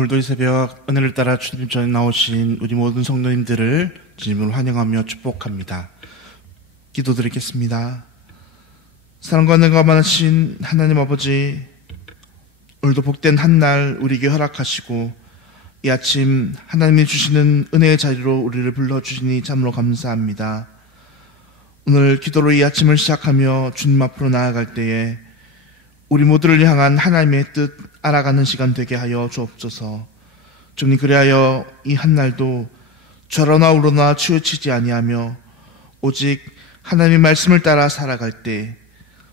오늘도 이 새벽 은혜를 따라 주님 전에 나오신 우리 모든 성도님들을 주님을 환영하며 축복합니다. 기도드리겠습니다. 사랑과 은혜가 많으신 하나님 아버지, 오늘도 복된 한날 우리에게 허락하시고 이 아침 하나님이 주시는 은혜의 자리로 우리를 불러주시니 참으로 감사합니다. 오늘 기도로 이 아침을 시작하며 주님 앞으로 나아갈 때에 우리 모두를 향한 하나님의 뜻 알아가는 시간 되게 하여 주옵소서. 주님, 그리하여 이 한날도 좌로나 우로나 치우치지 아니하며 오직 하나님의 말씀을 따라 살아갈 때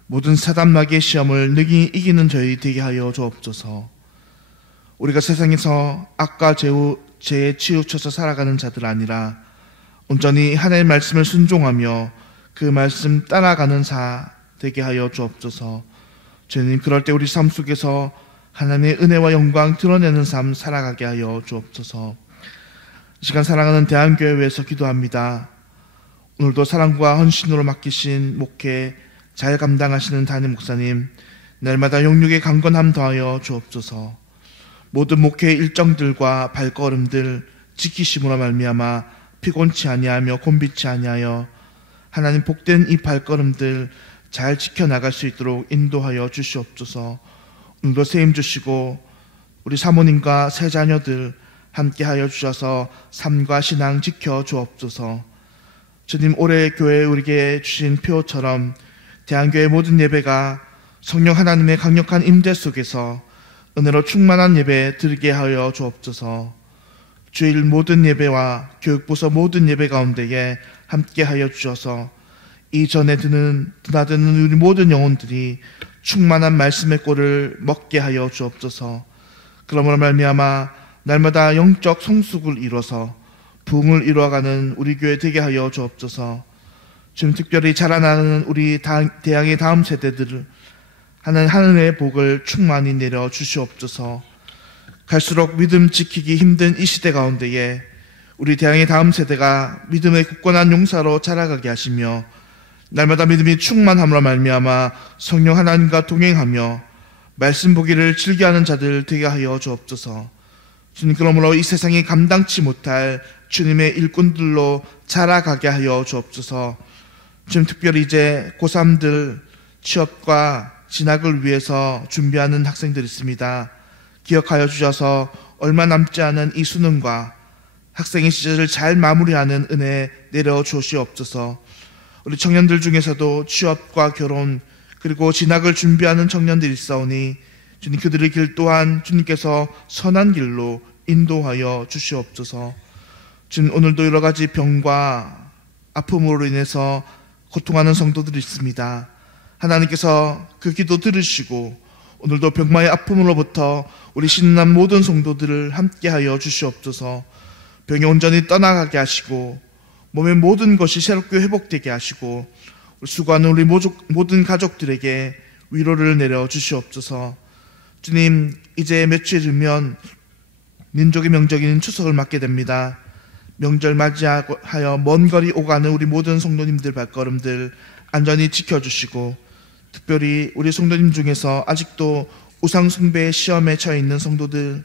모든 사단마귀의 시험을 능히 이기는 저희 되게 하여 주옵소서. 우리가 세상에서 악과 죄에 치우쳐서 살아가는 자들 아니라 온전히 하나님의 말씀을 순종하며 그 말씀 따라가는 자 되게 하여 주옵소서. 주님, 그럴 때 우리 삶 속에서 하나님의 은혜와 영광 드러내는 삶 살아가게 하여 주옵소서. 이 시간 사랑하는 대한교회 위해서 기도합니다. 오늘도 사랑과 헌신으로 맡기신 목회 잘 감당하시는 담임 목사님, 날마다 영육의 강건함 더하여 주옵소서. 모든 목회의 일정들과 발걸음들 지키심으로 말미암아 피곤치 아니하며 곤비치 아니하여 하나님 복된 이 발걸음들 잘 지켜나갈 수 있도록 인도하여 주시옵소서. 오늘도 세임 주시고 우리 사모님과 세 자녀들 함께하여 주셔서 삶과 신앙 지켜 주옵소서. 주님, 올해 교회에 우리에게 주신 표처럼 대한교회 모든 예배가 성령 하나님의 강력한 임재 속에서 은혜로 충만한 예배 드리게 하여 주옵소서. 주일 모든 예배와 교육부서 모든 예배 가운데에 함께하여 주셔서 이전에 드나드는 우리 모든 영혼들이 충만한 말씀의 꼴을 먹게 하여 주옵소서. 그러므로 말미암아 날마다 영적 성숙을 이뤄서 부흥을 이루어가는 우리 교회 되게 하여 주옵소서. 지금 특별히 자라나는 우리 대양의 다음 세대들을 하늘의 복을 충만히 내려 주시옵소서. 갈수록 믿음 지키기 힘든 이 시대 가운데에 우리 대양의 다음 세대가 믿음의 굳건한 용사로 자라가게 하시며 날마다 믿음이 충만함으로 말미암아 성령 하나님과 동행하며 말씀 보기를 즐겨하는 자들 되게 하여 주옵소서. 주님, 그러므로 이 세상이 감당치 못할 주님의 일꾼들로 자라가게 하여 주옵소서. 지금 특별히 이제 고3들 취업과 진학을 위해서 준비하는 학생들이 있습니다. 기억하여 주셔서 얼마 남지 않은 이 수능과 학생의 시절을 잘 마무리하는 은혜 내려 주시옵소서. 우리 청년들 중에서도 취업과 결혼 그리고 진학을 준비하는 청년들이 있사오니 주님, 그들의 길 또한 주님께서 선한 길로 인도하여 주시옵소서. 주님, 오늘도 여러 가지 병과 아픔으로 인해서 고통하는 성도들이 있습니다. 하나님께서 그 기도 들으시고 오늘도 병마의 아픔으로부터 우리 신난 모든 성도들을 함께하여 주시옵소서. 병이 온전히 떠나가게 하시고 몸의 모든 것이 새롭게 회복되게 하시고 수고하는 우리 모든 가족들에게 위로를 내려 주시옵소서. 주님, 이제 며칠 후면 민족의 명절인 추석을 맞게 됩니다. 명절 맞이하여 먼 거리 오가는 우리 모든 성도님들 발걸음들 안전히 지켜주시고 특별히 우리 성도님 중에서 아직도 우상 숭배의 시험에 처해 있는 성도들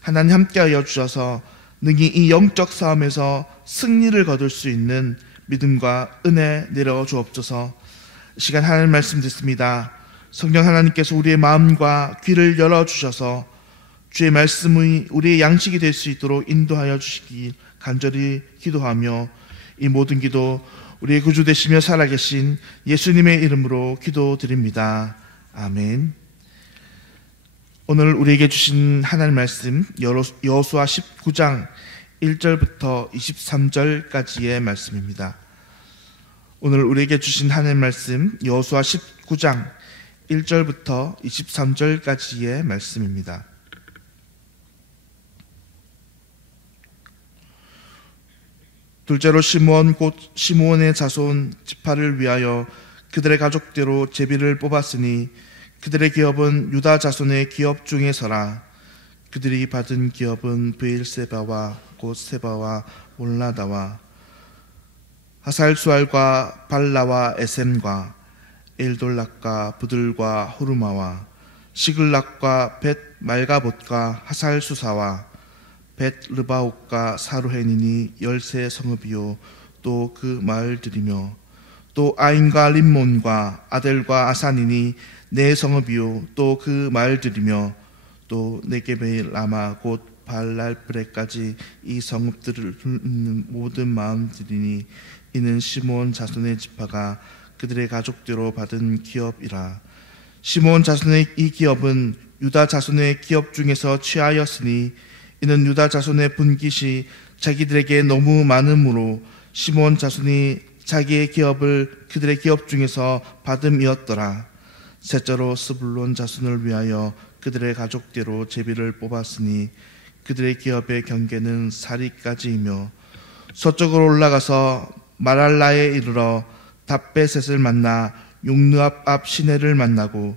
하나님 함께하여 주셔서 능히 이 영적 싸움에서 승리를 거둘 수 있는 믿음과 은혜 내려 주옵소서. 시간 하나님 말씀 듣습니다. 성령 하나님께서 우리의 마음과 귀를 열어주셔서 주의 말씀이 우리의 양식이 될 수 있도록 인도하여 주시기 간절히 기도하며 이 모든 기도 우리의 구주 되시며 살아계신 예수님의 이름으로 기도드립니다. 아멘. 오늘 우리에게 주신 하나님 말씀 여호수아 19장 1절부터 23절까지의 말씀입니다. 오늘 우리에게 주신 하나님 말씀 여호수아 19장 1절부터 23절까지의 말씀입니다. 둘째로 시므온 곧 시므온의 자손 지파를 위하여 그들의 가족대로 제비를 뽑았으니 그들의 기업은 유다 자손의 기업 중에서라. 그들이 받은 기업은 브엘세바와 곧 세바와 몰라다와 하살수알과 발라와 에셈과 엘돌락과 부들과 호르마와 시글락과 벳 말가봇과 하살수사와 벳르바옥과 사루헨이니 13 성읍이요 또 그 마을들이며 또 아인과 림몬과 아델과 아산이니 4 성읍이요 또 그 마을들이며 또 네게베 라마 곧 발랄브레까지 이 성읍들을 있는 모든 마음들이니 이는 시므온 자손의 지파가 그들의 가족대로 받은 기업이라. 시므온 자손의 이 기업은 유다 자손의 기업 중에서 취하였으니 이는 유다 자손의 분깃이 자기들에게 너무 많으므로 시므온 자손이 자기의 기업을 그들의 기업 중에서 받음이었더라. 셋째로 스불론 자손을 위하여 그들의 가족대로 제비를 뽑았으니 그들의 기업의 경계는 사리까지이며 서쪽으로 올라가서 마랄라에 이르러 답베셋을 만나 용르압 앞 시내를 만나고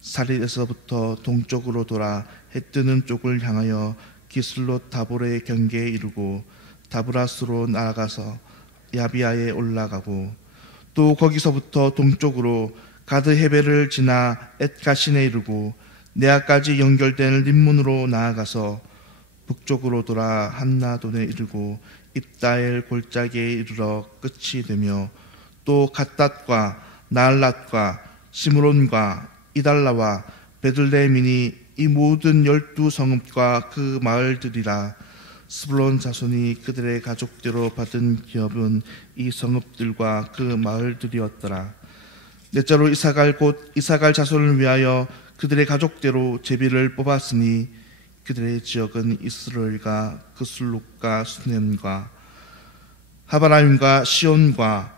사리에서부터 동쪽으로 돌아 해뜨는 쪽을 향하여 기슬롯 다보레의 경계에 이르고 다브라스로 나아가서 야비아에 올라가고 또 거기서부터 동쪽으로 가드 헤베를 지나 엣가신에 이르고 네아까지 연결된 림문으로 나아가서 북쪽으로 돌아 한나돈에 이르고 입다엘 골짜기에 이르러 끝이 되며 또 갓닷과 나알랏과 시므론과 이달라와 베들레헴이니 이 모든 12성읍과 그 마을들이라. 스불론 자손이 그들의 가족대로 받은 기업은 이 성읍들과 그 마을들이었더라. 넷째로 이사갈 곧 이사갈 자손을 위하여 그들의 가족대로 제비를 뽑았으니 그들의 지역은 이스라엘과 그슬룩과 수넴과 하바라임과 시온과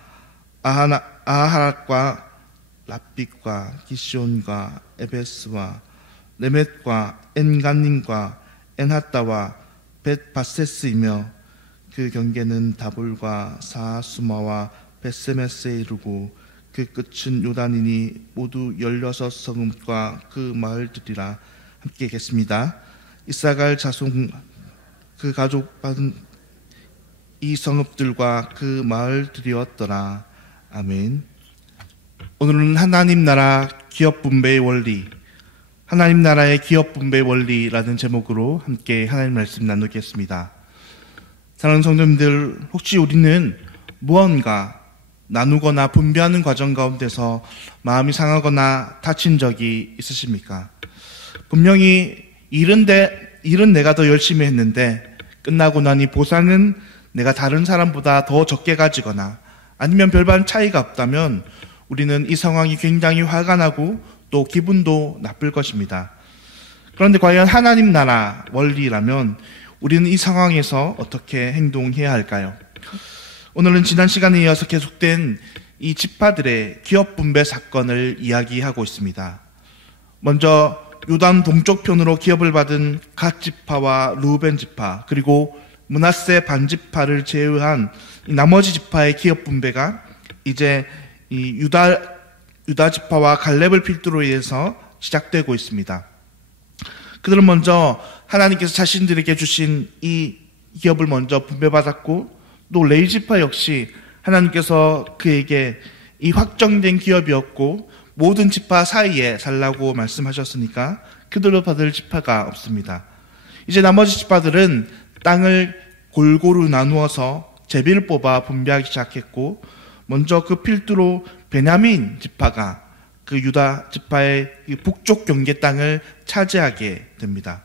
아하락과 랍빅과 기시온과 에베스와 레멧과 엔간님과 엔하따와 벳바세스이며 그 경계는 다볼과 사수마와 벳세메스에 이르고 그 끝은 요단이니 모두 16성읍과 그 마을들이라. 함께 읽겠습니다. 이사갈 자손 그 가족 받은 이 성읍들과 그 마을들이었더라. 아멘. 오늘은 하나님 나라 기업 분배의 원리, 하나님 나라의 기업 분배 원리라는 제목으로 함께 하나님 말씀 나누겠습니다. 사랑하는 성도님들, 혹시 우리는 무언가 나누거나 분배하는 과정 가운데서 마음이 상하거나 다친 적이 있으십니까? 분명히 일은 내가 더 열심히 했는데 끝나고 나니 보상은 내가 다른 사람보다 더 적게 가지거나 아니면 별반 차이가 없다면 우리는 이 상황이 굉장히 화가 나고 또 기분도 나쁠 것입니다. 그런데 과연 하나님 나라 원리라면 우리는 이 상황에서 어떻게 행동해야 할까요? 오늘은 지난 시간에 이어서 계속된 이 지파들의 기업 분배 사건을 이야기하고 있습니다. 먼저 요단 동쪽편으로 기업을 받은 갓 지파와 루벤 지파, 그리고 므낫세 반 지파를 제외한 나머지 지파의 기업 분배가 이제 이 유다 지파와 갈렙을 필두로 해서 시작되고 있습니다. 그들은 먼저 하나님께서 자신들에게 주신 이 기업을 먼저 분배받았고, 또 레위 지파 역시 하나님께서 그에게 이 확정된 기업이었고 모든 지파 사이에 살라고 말씀하셨으니까 그들로 받을 지파가 없습니다. 이제 나머지 지파들은 땅을 골고루 나누어서 제비를 뽑아 분배하기 시작했고, 먼저 그 필두로 베냐민 지파가 그 유다 지파의 북쪽 경계 땅을 차지하게 됩니다.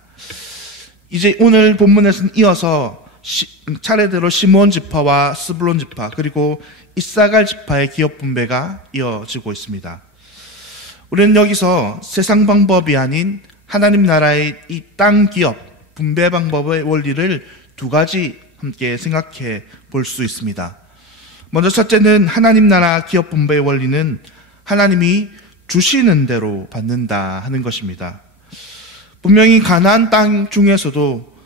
이제 오늘 본문에서는 이어서 차례대로 시므온 지파와 스불론 지파, 그리고 이사갈 지파의 기업 분배가 이어지고 있습니다. 우리는 여기서 세상 방법이 아닌 하나님 나라의 이 땅 기업 분배 방법의 원리를 두 가지 함께 생각해 볼 수 있습니다. 먼저 첫째는 하나님 나라 기업 분배의 원리는 하나님이 주시는 대로 받는다 하는 것입니다. 분명히 가나안 땅 중에서도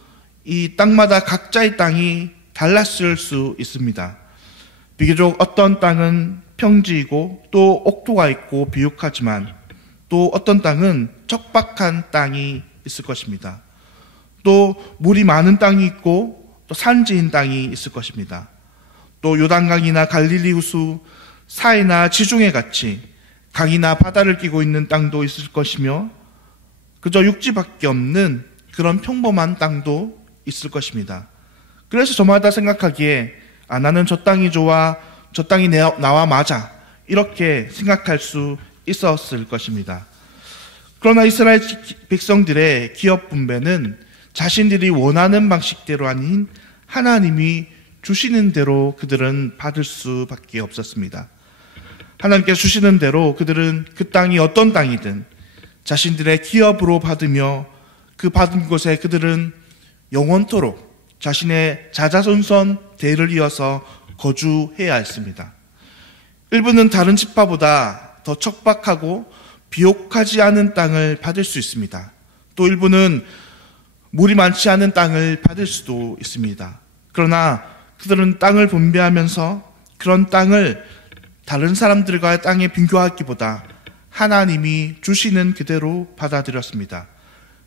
이 땅마다 각자의 땅이 달랐을 수 있습니다. 비교적 어떤 땅은 평지이고 또 옥토가 있고 비옥하지만, 또 어떤 땅은 척박한 땅이 있을 것입니다. 또 물이 많은 땅이 있고 또 산지인 땅이 있을 것입니다. 또 요단강이나 갈릴리 호수 사이나 지중해 같이 강이나 바다를 끼고 있는 땅도 있을 것이며, 그저 육지밖에 없는 그런 평범한 땅도 있을 것입니다. 그래서 저마다 생각하기에 나는 저 땅이 좋아, 저 땅이 나와 맞아, 이렇게 생각할 수 있었을 것입니다. 그러나 이스라엘 백성들의 기업 분배는 자신들이 원하는 방식대로 아닌 하나님이 주시는 대로 그들은 받을 수밖에 없었습니다. 하나님께서 주시는 대로 그들은 그 땅이 어떤 땅이든 자신들의 기업으로 받으며 그 받은 곳에 그들은 영원토록 자신의 자자손손 대를 이어서 거주해야 했습니다. 일부는 다른 지파보다 더 척박하고 비옥하지 않은 땅을 받을 수 있습니다. 또 일부는 물이 많지 않은 땅을 받을 수도 있습니다. 그러나 그들은 땅을 분배하면서 그런 땅을 다른 사람들과의 땅에 비교하기보다 하나님이 주시는 그대로 받아들였습니다.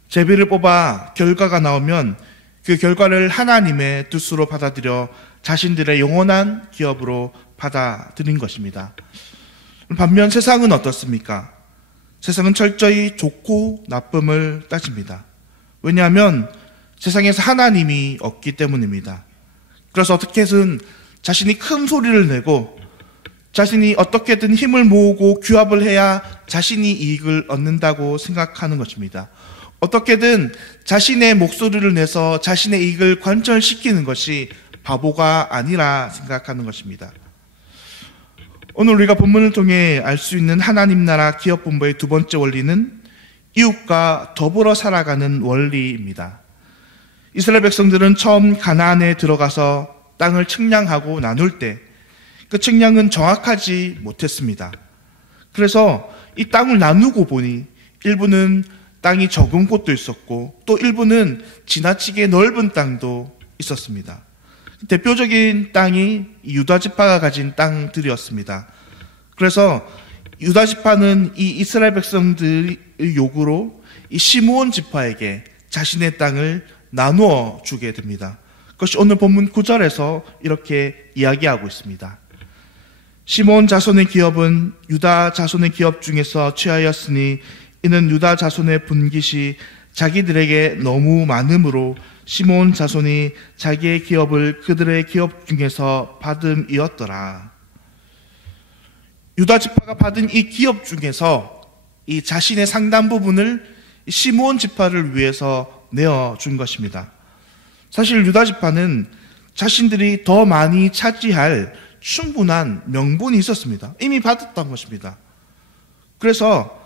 제비를 뽑아 결과가 나오면 그 결과를 하나님의 뜻으로 받아들여 자신들의 영원한 기업으로 받아들인 것입니다. 반면 세상은 어떻습니까? 세상은 철저히 좋고 나쁨을 따집니다. 왜냐하면 세상에서 하나님이 없기 때문입니다. 그래서 어떻게든 자신이 큰 소리를 내고 자신이 어떻게든 힘을 모으고 규합을 해야 자신이 이익을 얻는다고 생각하는 것입니다. 어떻게든 자신의 목소리를 내서 자신의 이익을 관철시키는 것이 바보가 아니라 생각하는 것입니다. 오늘 우리가 본문을 통해 알 수 있는 하나님 나라 기업 분배의 두 번째 원리는 이웃과 더불어 살아가는 원리입니다. 이스라엘 백성들은 처음 가나안에 들어가서 땅을 측량하고 나눌 때 그 측량은 정확하지 못했습니다. 그래서 이 땅을 나누고 보니 일부는 땅이 적은 곳도 있었고 또 일부는 지나치게 넓은 땅도 있었습니다. 대표적인 땅이 유다 지파가 가진 땅들이었습니다. 그래서 유다 지파는 이 이스라엘 백성들의 요구로 이 시므온 지파에게 자신의 땅을 나누어 주게 됩니다. 그것이 오늘 본문 9절에서 이렇게 이야기하고 있습니다. 시므온 자손의 기업은 유다 자손의 기업 중에서 취하였으니 이는 유다 자손의 분깃이 자기들에게 너무 많음으로 시므온 자손이 자기의 기업을 그들의 기업 중에서 받음이었더라. 유다 지파가 받은 이 기업 중에서 이 자신의 상당 부분을 시므온 지파를 위해서 내어준 것입니다. 사실 유다 지파는 자신들이 더 많이 차지할 충분한 명분이 있었습니다. 이미 받았던 것입니다. 그래서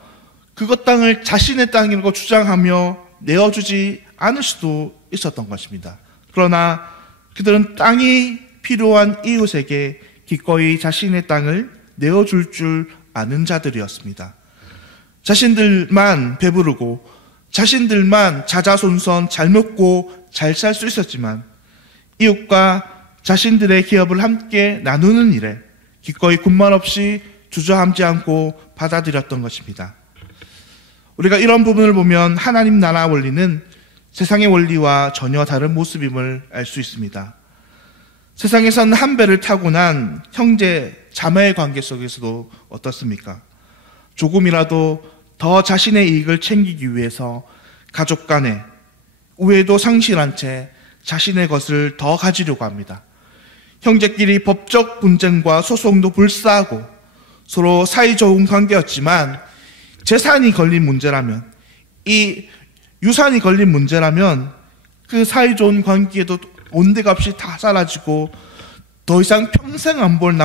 그것 땅을 자신의 땅이라고 주장하며 내어주지 않을 수도 있었던 것입니다. 그러나 그들은 땅이 필요한 이웃에게 기꺼이 자신의 땅을 내어줄 줄 아는 자들이었습니다. 자신들만 배부르고 자신들만 자자손손 잘 먹고 잘 살 수 있었지만 이웃과 자신들의 기업을 함께 나누는 일에 기꺼이 군말 없이 주저함지 않고 받아들였던 것입니다. 우리가 이런 부분을 보면 하나님 나라 원리는 세상의 원리와 전혀 다른 모습임을 알 수 있습니다. 세상에서는 한 배를 타고 난 형제, 자매의 관계 속에서도 어떻습니까? 조금이라도 더 자신의 이익을 챙기기 위해서 가족 간에 우애도 상실한 채 자신의 것을 더 가지려고 합니다. 형제끼리 법적 분쟁과 소송도 불사하고 서로 사이좋은 관계였지만 재산이 걸린 문제라면, 이 유산이 걸린 문제라면 그 사이좋은 관계도 온데값이 다 사라지고 더 이상 평생 안 볼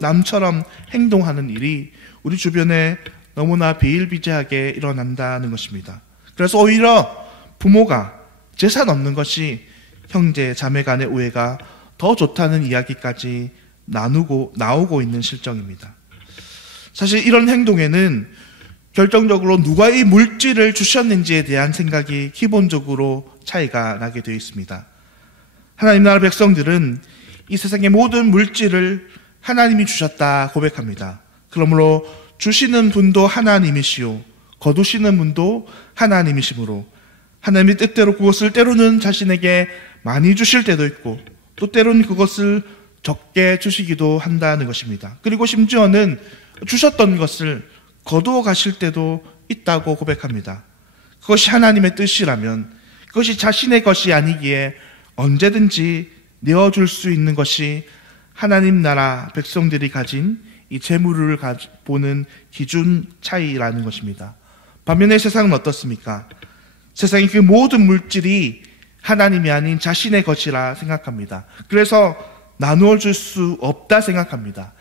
남처럼 행동하는 일이 우리 주변에 너무나 비일비재하게 일어난다는 것입니다. 그래서 오히려 부모가 재산 없는 것이 형제, 자매 간의 우애가 더 좋다는 이야기까지 나오고 있는 실정입니다. 사실 이런 행동에는 결정적으로 누가 이 물질을 주셨는지에 대한 생각이 기본적으로 차이가 나게 되어 있습니다. 하나님 나라 백성들은 이 세상의 모든 물질을 하나님이 주셨다 고백합니다. 그러므로 주시는 분도 하나님이시오, 거두시는 분도 하나님이시므로 하나님의 뜻대로 그것을 때로는 자신에게 많이 주실 때도 있고 또 때로는 그것을 적게 주시기도 한다는 것입니다. 그리고 심지어는 주셨던 것을 거두어 가실 때도 있다고 고백합니다. 그것이 하나님의 뜻이라면, 그것이 자신의 것이 아니기에 언제든지 내어줄 수 있는 것이 하나님 나라 백성들이 가진 이 재물을 보는 기준 차이라는 것입니다. 반면에 세상은 어떻습니까? 세상이 그 모든 물질이 하나님이 아닌 자신의 것이라 생각합니다. 그래서 나누어 줄 수 없다 생각합니다.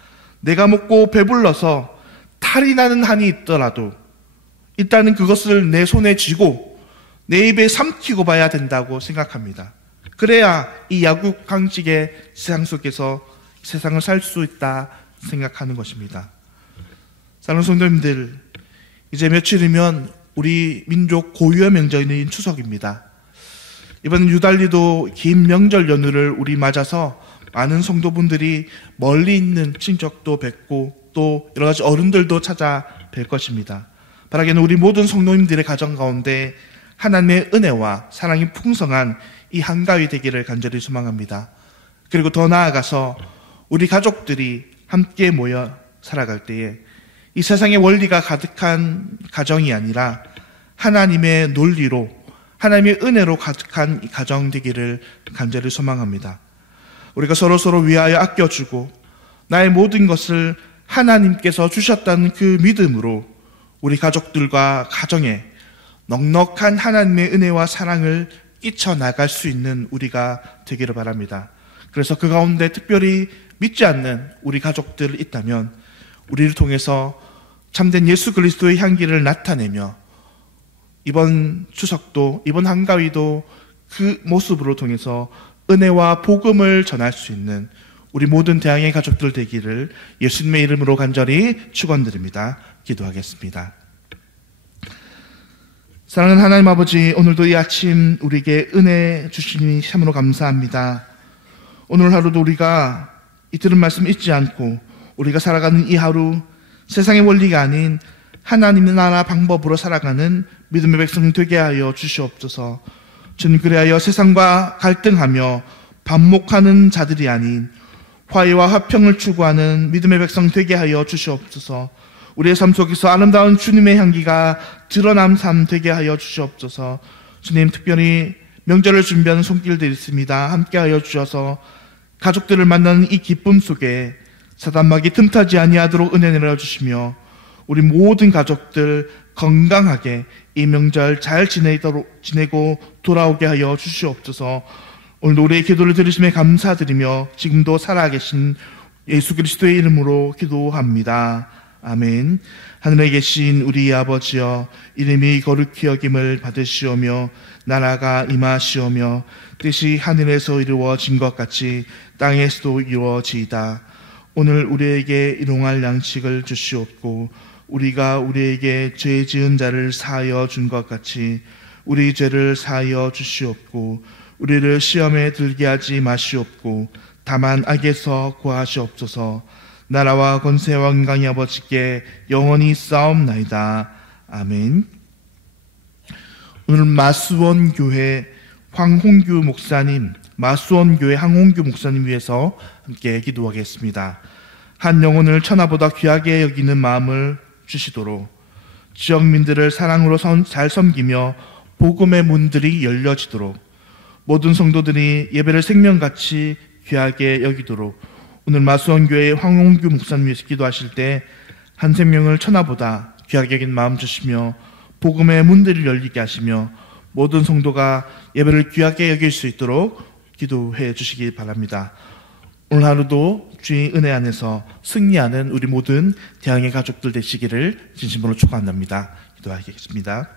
내가 먹고 배불러서 탈이 나는 한이 있더라도 일단은 그것을 내 손에 쥐고 내 입에 삼키고 봐야 된다고 생각합니다. 그래야 이 약육강식의 세상 속에서 세상을 살 수 있다 생각하는 것입니다. 사랑하는 성도님들, 이제 며칠이면 우리 민족 고유의 명절인 추석입니다. 이번 유달리도 긴 명절 연휴를 우리 맞아서 많은 성도분들이 멀리 있는 친척도 뵙고 또 여러 가지 어른들도 찾아뵐 것입니다. 바라기는 우리 모든 성도님들의 가정 가운데 하나님의 은혜와 사랑이 풍성한 이 한가위 되기를 간절히 소망합니다. 그리고 더 나아가서 우리 가족들이 함께 모여 살아갈 때에 이 세상의 원리가 가득한 가정이 아니라 하나님의 논리로, 하나님의 은혜로 가득한 이 가정 되기를 간절히 소망합니다. 우리가 서로서로 위하여 아껴주고 나의 모든 것을 하나님께서 주셨다는 그 믿음으로 우리 가족들과 가정에 넉넉한 하나님의 은혜와 사랑을 끼쳐 나갈 수 있는 우리가 되기를 바랍니다. 그래서 그 가운데 특별히 믿지 않는 우리 가족들 있다면 우리를 통해서 참된 예수 그리스도의 향기를 나타내며 이번 추석도, 이번 한가위도 그 모습으로 통해서 은혜와 복음을 전할 수 있는 우리 모든 대항의 가족들 되기를 예수님의 이름으로 간절히 축원드립니다. 기도하겠습니다. 사랑하는 하나님 아버지, 오늘도 이 아침 우리에게 은혜 주시니 참으로 감사합니다. 오늘 하루도 우리가 이 들은 말씀 잊지 않고 우리가 살아가는 이 하루 세상의 원리가 아닌 하나님의 나라 방법으로 살아가는 믿음의 백성 되게 하여 주시옵소서. 주님, 그리하여 세상과 갈등하며 반목하는 자들이 아닌 화해와 화평을 추구하는 믿음의 백성 되게 하여 주시옵소서. 우리의 삶 속에서 아름다운 주님의 향기가 드러난 삶 되게 하여 주시옵소서. 주님, 특별히 명절을 준비하는 손길들이 있습니다. 함께 하여 주셔서 가족들을 만나는 이 기쁨 속에 사단막이 틈타지 아니하도록 은혜 내려주시며 우리 모든 가족들 건강하게 이 명절 잘 지내고 돌아오게 하여 주시옵소서. 오늘도 우리의 기도를 들으심에 감사드리며 지금도 살아계신 예수 그리스도의 이름으로 기도합니다. 아멘. 하늘에 계신 우리 아버지여, 이름이 거룩히 여김을 받으시오며 나라가 임하시오며 뜻이 하늘에서 이루어진 것 같이 땅에서도 이루어지이다. 오늘 우리에게 일용할 양식을 주시옵고 우리가 우리에게 죄 지은 자를 사하여 준 것 같이 우리 죄를 사하여 주시옵고 우리를 시험에 들게 하지 마시옵고 다만 악에서 구하시옵소서. 나라와 권세와 영광이 아버지께 영원히 싸움나이다. 아멘. 오늘 마수원교회 황홍규 목사님, 마수원교회 황홍규 목사님 위해서 함께 기도하겠습니다. 한 영혼을 천하보다 귀하게 여기는 마음을 주시도록 지역민들을 사랑으로 잘 섬기며 복음의 문들이 열려지도록 모든 성도들이 예배를 생명같이 귀하게 여기도록 오늘 마수원교회 황홍규 목사님 위해서 기도하실 때 한 생명을 천하보다 귀하게 여긴 마음 주시며 복음의 문들을 열리게 하시며 모든 성도가 예배를 귀하게 여길 수 있도록 기도해 주시기 바랍니다. 오늘 하루도 주의 은혜 안에서 승리하는 우리 모든 대항의 가족들 되시기를 진심으로 축원합니다. 기도하겠습니다.